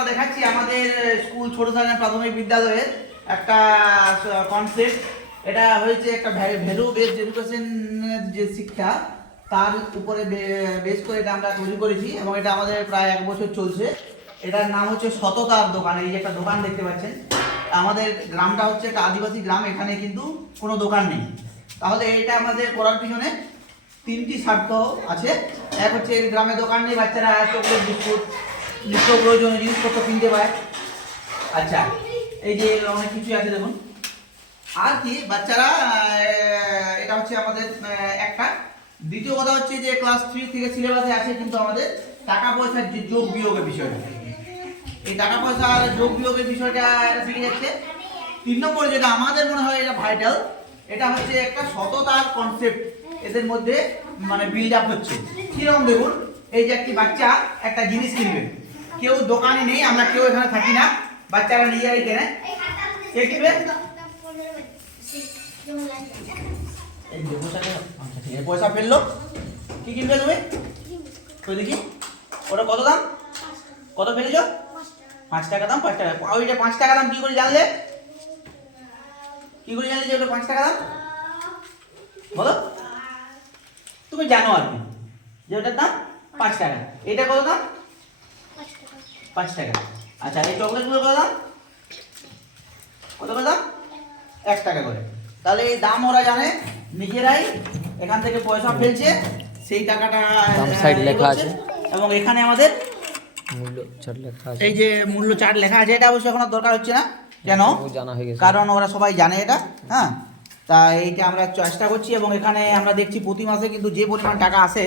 আমরা দেখাচ্ছি আমাদের স্কুল ছোট সাজান প্রাথমিক বিদ্যালয়ের একটা কনসেপ্ট। এটা হয়েছে একটা ভ্যালু বেসড এডুকেশনের যে শিক্ষা তার উপরে বেস করে এটা আমরা তৈরি করেছি এবং এটা আমাদের প্রায় 1 বছর চলছে। এটার নাম হচ্ছে সততার দোকান। এই যে একটা দোকান দেখতে পাচ্ছেন, আমাদের গ্রামটা হচ্ছে একটা আদিবাসী গ্রাম, এখানে কিন্তু কোনো দোকান নেই। তাহলে এটা আমাদের করার পিছনে 3টি স্বার্থ আছে। এক হচ্ছে এই গ্রামে দোকান নেই, বাচ্চারা চকলেট বিস্কুট নিত্য প্রয়োজনীয় জিনিসপত্র কিনতে পায়। আচ্ছা, এই যে অনেক কিছু আছে দেখুন। আর কি বাচ্চারা এটা হচ্ছে আমাদের একটা। দ্বিতীয় কথা হচ্ছে যে ক্লাস 3 থেকে সিলেবাসে আছে কিন্তু আমাদের টাকা পয়সার যে যোগ বিয়োগের বিষয়টা, এই টাকা পয়সার যোগ বিয়োগের বিষয়টা এটা শিখে যাচ্ছে। 3 নম্বর যেটা আমাদের মনে হয় এটা ভাইটাল, এটা হচ্ছে একটা সততার কনসেপ্ট এদের মধ্যে মানে বিল্ড আপ হচ্ছে। কিরকম দেখুন, এই যে একটি বাচ্চা একটা জিনিস কিনবে, কেউ দোকানে নেই, আমরা কেউ এখানে থাকি না, বাচ্চারা নিজেরাই কেনে। কে কিনবে? পয়সা ফেললো, কি কিনবে তুমি? তো দেখি ওটা কত দাম, কত ফেলেছ? 5 টাকা দাম। 5 টাকা। ওইটা 5 টাকা দাম কি করে জানলে? কি করে জানলে যে ওটা 5 টাকা দাম? বলো, তুমি জানো আর কি যে ওটার দাম 5 টাকা। এটা কত দাম? 5 টাকা। আচ্ছা, এই চকলেটগুলো কত দাম? কত করে দাম? 1 টাকা করে। তাহলে এই দাম ওরা জানে, নিজেরাই এখান থেকে পয়সা ফেলছে, সেই টাকাটা সাইড লেখা আছে এবং এখানে আমাদের মূল্য চার্ট লেখা আছে। এই যে মূল্য চার্ট লেখা আছে, এটা অবশ্য এখন দরকার হচ্ছে না। কেন? জানা হয়ে গেছে, কারণ ওরা সবাই জানে এটা। হ্যাঁ, তা এইটা আমরা চেষ্টা করছি এবং এখানে আমরা দেখছি প্রতি মাসে কিন্তু যে পরিমাণ টাকা আসে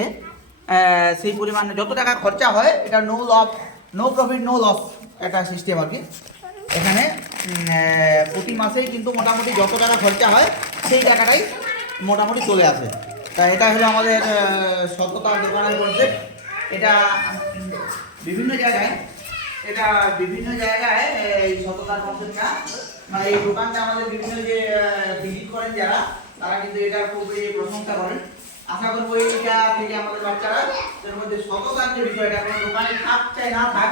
সেই পরিমাণ যত টাকা খরচা হয় এটা নো প্রফিট নো লস একটা সিস্টেম আর কি। এখানে প্রতি মাসেই কিন্তু মোটামুটি যত টাকা খরচা হয় সেই টাকাটাই মোটামুটি চলে আসে। তা এটা হলো আমাদের সততার দোকানের কনসেপ্ট। এটা বিভিন্ন জায়গায় এই সততার কনসেপ্টটা মানে এই দোকানটা আমাদের বিভিন্ন যে ভিজিট করেন যারা, তারা কিন্তু এটা খুব প্রশংসা করেন। আশা করবো এইটা থেকে আমাদের বাচ্চারা এর মধ্যে সততার যে বিষয়টা, কোনো দোকানে থাক চাই না থাক,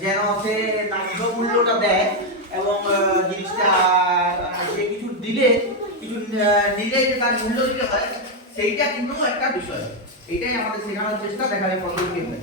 যেন সে ন্যায্য মূল্যটা দেয় এবং জিনিসটা সে কিছু দিলে কিছু নিলে যে তার মূল্য দিতে হয়, সেইটা কিন্তু একটা বিষয়। এইটাই আমাদের শেখানোর চেষ্টা, দেখা যায় কতদূর কি হয়।